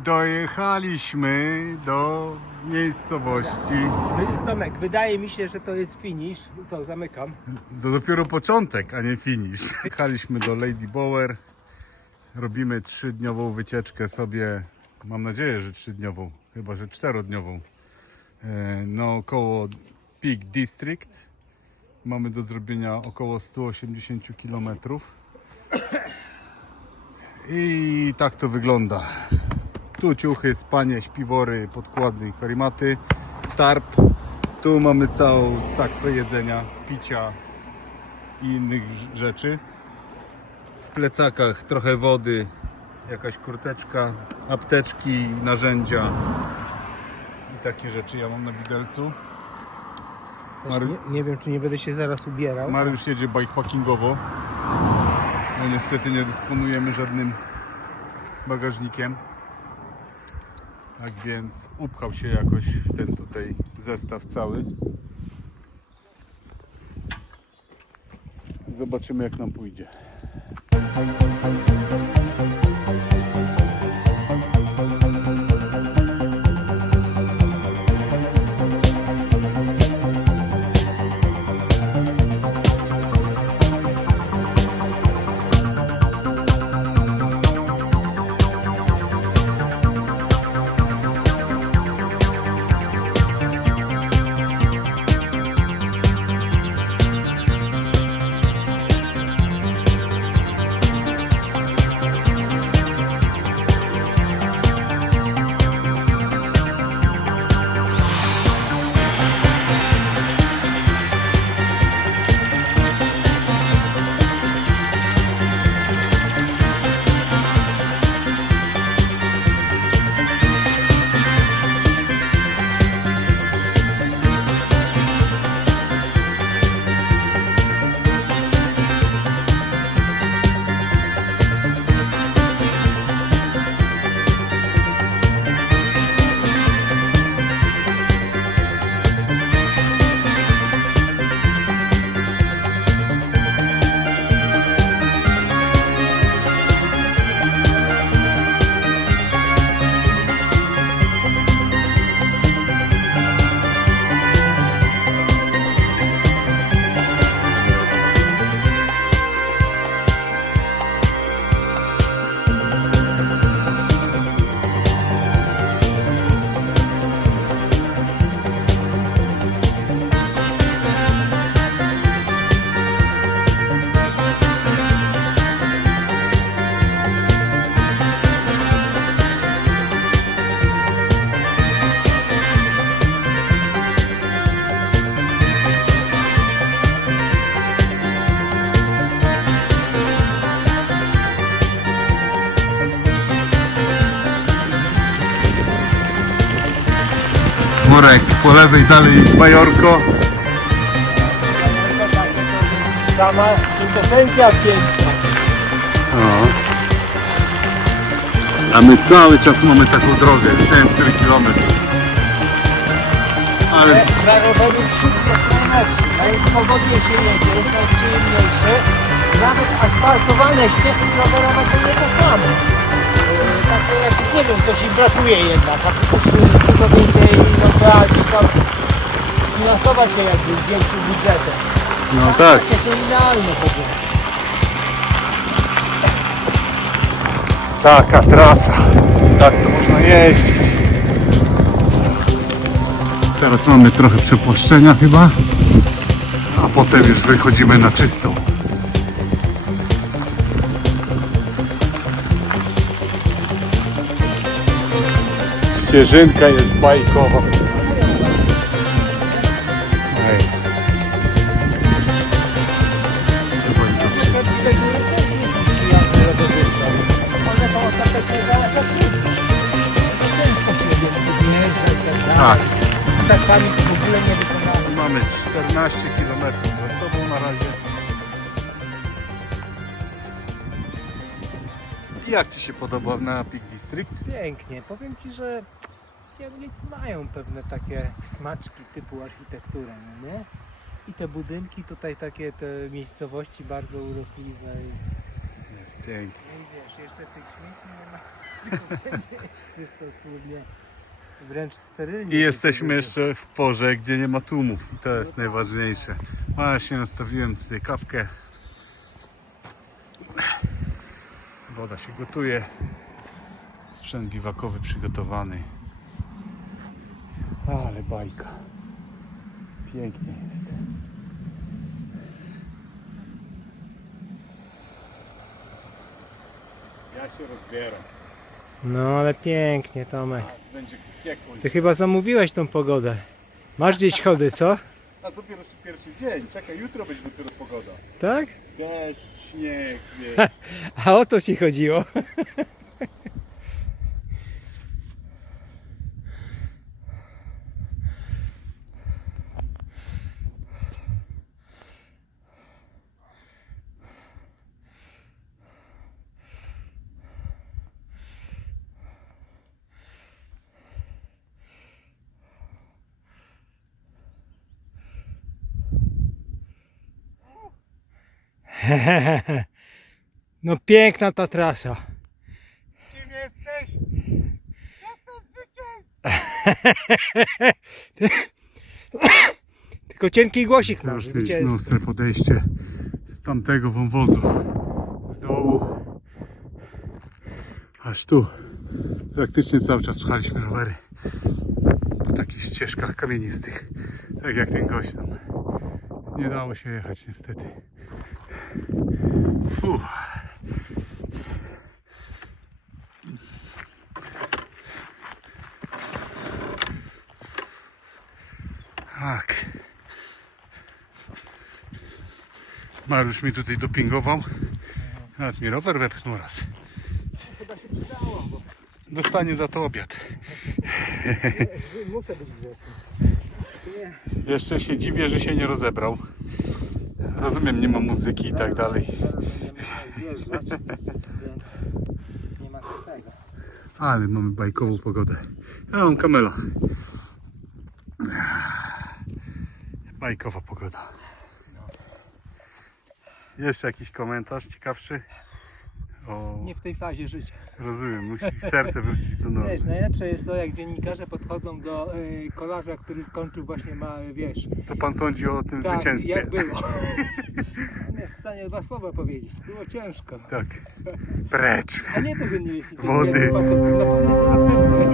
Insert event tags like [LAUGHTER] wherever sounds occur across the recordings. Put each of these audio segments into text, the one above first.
I dojechaliśmy do miejscowości. Tomek, wydaje mi się, że to jest finish. Co, zamykam. To dopiero początek, a nie finish. Jechaliśmy do Lady Bower. Robimy trzydniową wycieczkę sobie. Mam nadzieję, że trzydniową, chyba że czterodniową. E, Naokoło Peak District. Mamy do zrobienia około 180 km. I tak to wygląda. Tu ciuchy, spanie, śpiwory, podkłady, karimaty, tarp. Tu mamy całą sakwę jedzenia, picia i innych rz- rzeczy. W plecakach trochę wody, jakaś kurteczka, apteczki, narzędzia i takie rzeczy ja mam na widelcu. Mary- nie, nie wiem, czy nie będę się zaraz ubierał. Mariusz jedzie bikepackingowo. No niestety nie dysponujemy żadnym bagażnikiem. Tak więc upchał się jakoś w ten tutaj zestaw cały. Zobaczymy jak nam pójdzie. Lewej dalej Bajorko. Sama kwintesencja piękna. A my cały czas mamy taką drogę, 4 km. Ale Na rowerze wśród jest najlepszy. Najswobodniej się jedzie, jest najprzyjemniejszy. Nawet asfaltowane ścieżki rowerowe to nie to samo. Nie wiem, coś im brakuje jednak, a przecież dużo więcej no, trzeba gdzieś tam finansować się jakby z większym budżetem. no tak. To idealne w ogóle. Taka trasa. Tak to można jeździć. Teraz mamy trochę przepłaszczenia chyba. A potem już wychodzimy na czystą. W ogóle nie wykonane. Mamy 14 Jak Ci się podoba na Peak District? Pięknie. Powiem Ci, że Ciemnic mają pewne takie smaczki typu architekturę, no nie? I te budynki tutaj takie, te miejscowości bardzo urokliwe. i- Jest pięknie. No i wiesz, jeszcze tych śmieci nie ma. Jest [LAUGHS] czysto, schludnie. Wręcz sterylnie. I jesteśmy jeszcze w porze, gdzie nie ma tłumów i to jest najważniejsze. Właśnie nastawiłem tutaj kawkę. Woda się gotuje. Sprzęt biwakowy przygotowany. Ale bajka. Pięknie jest. Ja się rozbieram. No ale pięknie, Tomek. Teraz będzie piekło. Ty chyba zamówiłeś tą pogodę. Masz gdzieś chody, co? A dopiero pierwszy dzień. Czekaj, jutro będzie dopiero pogoda. Tak? Deszcz, śnieg, wiesz. [LAUGHS] A o to ci chodziło. [LAUGHS] [LAUGHS] No piękna ta trasa. Kim jesteś? [LAUGHS] Tylko cienki głosik masz, Teraz jest zwycięzca. ostre podejście z tamtego wąwozu. Z dołu. Aż tu. Praktycznie cały czas pchaliśmy rowery. Po takich ścieżkach kamienistych. Tak jak ten gość tam. Nie dało się jechać niestety. Uff. Tak. Mariusz mi tutaj dopingował. Nawet mi rower wepchnął raz. Chyba się przydało, bo Dostanie za to obiad. muszę być grzeczny. Jeszcze się dziwię, że się nie rozebrał. Rozumiem, nie ma muzyki i tak dalej. Ale mamy bajkową pogodę. Ja mam kamela. Bajkowa pogoda. Jeszcze jakiś komentarz ciekawszy? O, Nie w tej fazie życia. rozumiem, musi [LAUGHS] serce wrócić do normy. Wiesz, najlepsze jest to, jak dziennikarze podchodzą do y, kolarza, który skończył właśnie ma, wiesz, Co pan sądzi o tym tak, zwycięstwie? jak było. [LAUGHS] On jest w stanie dwa słowa powiedzieć. Było ciężko. Tak. [LAUGHS] Precz. A nie to, że nie jest Wody.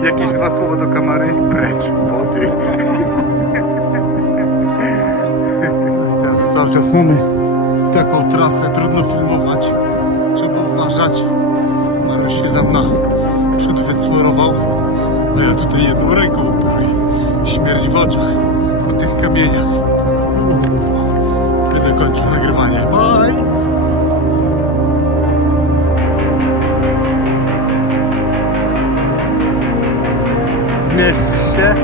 Jakieś dwa słowa do kamery? Precz. Wody. Teraz cały czas mamy taką trasę, trudno filmować. Uważać. Mariusz się tam na przód wysforował. A ja tutaj jedną ręką operuję. Śmierdzi w oczach po tych kamieniach. Będę kończył nagrywanie. Bye! Zmieścisz się?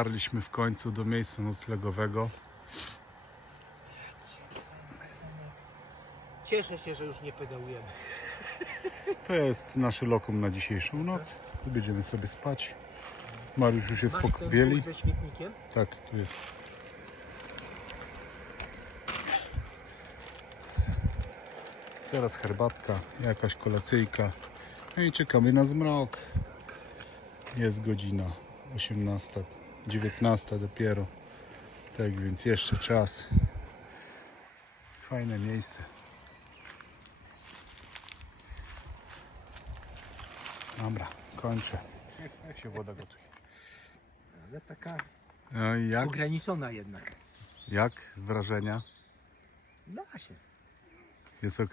Dotarliśmy w końcu do miejsca noclegowego. Cieszę się, że już nie pedałujemy. To jest nasze lokum na dzisiejszą noc. Tu będziemy sobie spać. Mariusz już jest po kąpieli. ze śmietnikiem? Tak, tu jest. Teraz herbatka, jakaś kolacyjka. No i czekamy na zmrok. Jest godzina 18, 19 dopiero. Tak więc jeszcze czas. Fajne miejsce. Dobra, kończę. Jak się woda gotuje? Ale taka No i jak? ograniczona jednak. Jak wrażenia? Da się. Jest ok?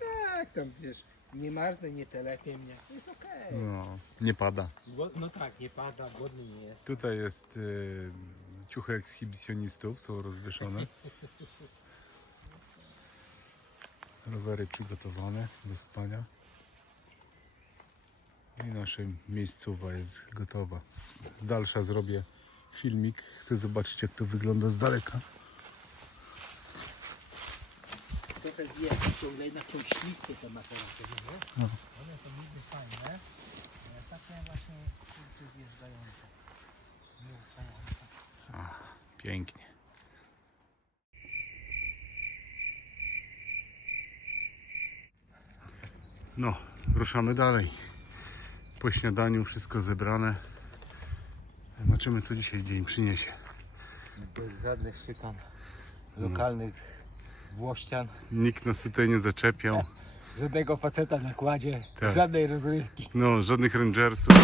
Tak, tam wiesz, nie marznę, nie telepie mnie. Jest okej. No, nie pada. No tak, nie pada, głodny nie jest. Tutaj jest y, ciuchy ekshibicjonistów, są rozwieszone. [LAUGHS] Rowery przygotowane do spania. I nasza miejscowa jest gotowa. Z- Z dalsza zrobię filmik. Chcę zobaczyć jak to wygląda z daleka. Trochę zjeść, ciągle jednak są śliskie te materacje, nie? No. One są niby fajne, ale takie właśnie kurczę zjeżdżające. Nieustające. Pięknie. No, ruszamy dalej. Po śniadaniu wszystko zebrane. Zobaczymy co dzisiaj dzień przyniesie. Bez żadnych szykan lokalnych Włościan, Nikt nas tutaj nie zaczepiał. żadnego faceta na kładzie, Tak. żadnej rozrywki. No, żadnych rangersów.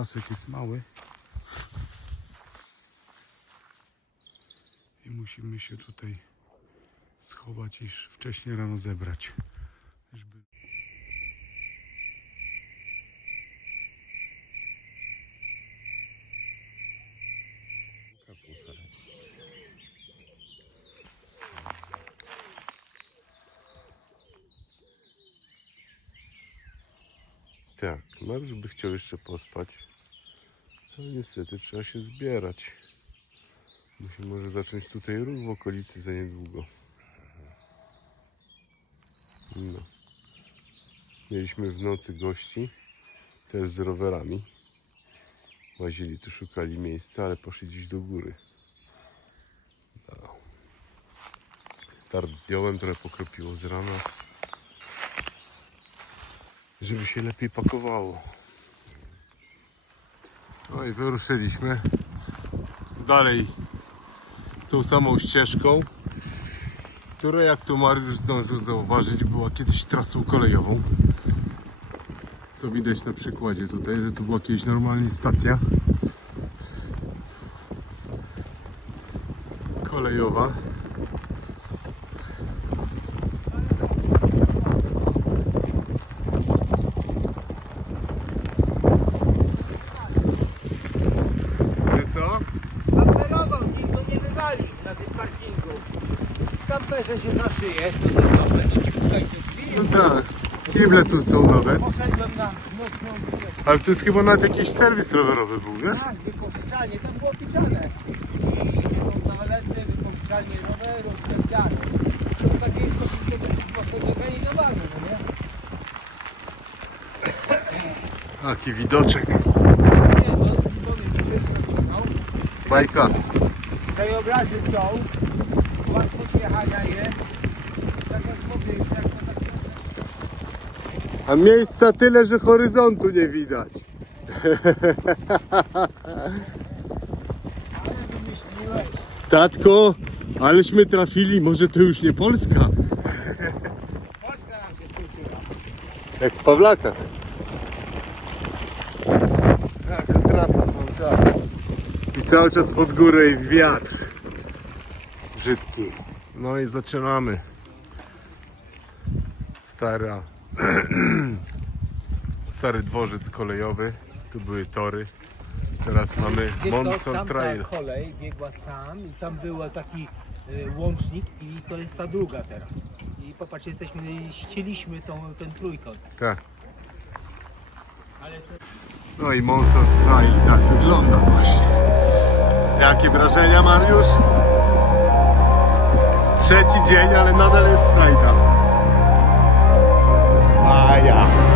Lasek jest mały. I musimy się tutaj schować i wcześniej rano zebrać. Żeby... Tak, Mariusz by chciał jeszcze pospać. Ale niestety trzeba się zbierać. Musi może zacząć tutaj ruch w okolicy za niedługo. No. Mieliśmy w nocy gości, też z rowerami. Łazili tu, szukali miejsca, ale poszli gdzieś do góry. No. Tarp zdjąłem, trochę pokropiło z rana żeby się lepiej pakowało. No i wyruszyliśmy dalej tą samą ścieżką, która jak to Mariusz zdążył zauważyć była kiedyś trasą kolejową. Co widać na przykładzie tutaj, że tu była kiedyś normalnie stacja kolejowa. Że co? Kamperował, nikt go nie wywali na tym parkingu. W zaszyjesz, no to co, będziecie tutaj drzwi? No tak, kible tu są nawet. Poszedłem na nocną wycieczkę. Ale tu jest chyba nawet jakiś serwis rowerowy był, wiesz? Tak, wypożyczalnie, tam było pisane. I gdzie są toalety, wypożyczalnie rowerów, specjalnie. To takie jest oczywiście dosyć mocno zorganizowane, no nie? Taki widoczek. Nie, no, to no. Bajka. Krajobrazy są, łatwość jechania jest. Tak jak mówię, jak to tak A miejsca tyle, że horyzontu nie widać. Tatko, aleśmy trafili, może to już nie Polska. Polska się skończyła. Jak w Pawlakach. Jaka trasa cały czas. I cały czas pod górę i wiatr. Brzydki. No i zaczynamy. Stara. [CLEARS THROAT] Stary dworzec kolejowy. Tu były tory. Teraz mamy Wiesz co, Monson tamta Trail. kolej biegła tam i tam był taki y, łącznik i to jest ta druga teraz. I popatrz, jesteśmy, ścieliśmy tą, ten trójkąt. Tak. Ale to No i Monson Trail tak wygląda właśnie. Jakie wrażenia Mariusz? Trzeci dzień, ale nadal jest frajda. A ja.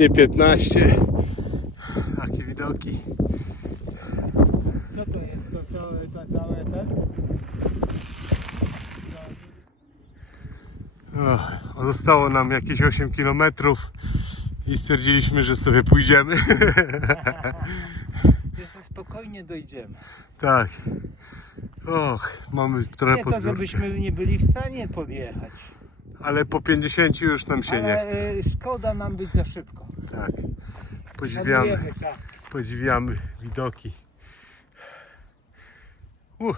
Ostatnie 15. Takie widoki. Co to jest? To całe, to całe ten? O, zostało nam jakieś 8 km i stwierdziliśmy, że sobie pójdziemy. [LAUGHS] Jeszcze spokojnie dojdziemy. tak. Och, mamy trochę Nie to, żebyśmy nie byli w stanie podjechać. Ale po 50 już nam się nie Ale chce. e, szkoda nam być za szybko. Tak. Podziwiamy. Szanujemy czas. Podziwiamy widoki. Uh,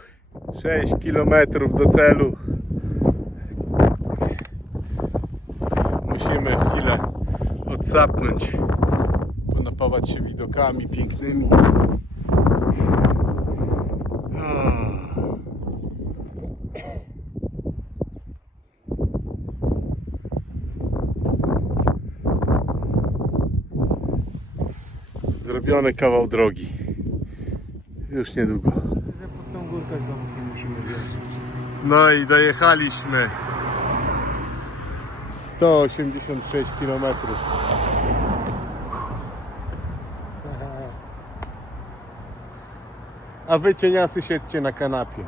6 km do celu. Musimy chwilę odsapnąć, ponapawać się widokami pięknymi. O. Zrobiony kawał drogi. Już niedługo. Że pod tą górkę znowu nie musimy wjeżdżać. No i dojechaliśmy. 186 km. [LAUGHS] A wy cieniasy siedźcie na kanapie.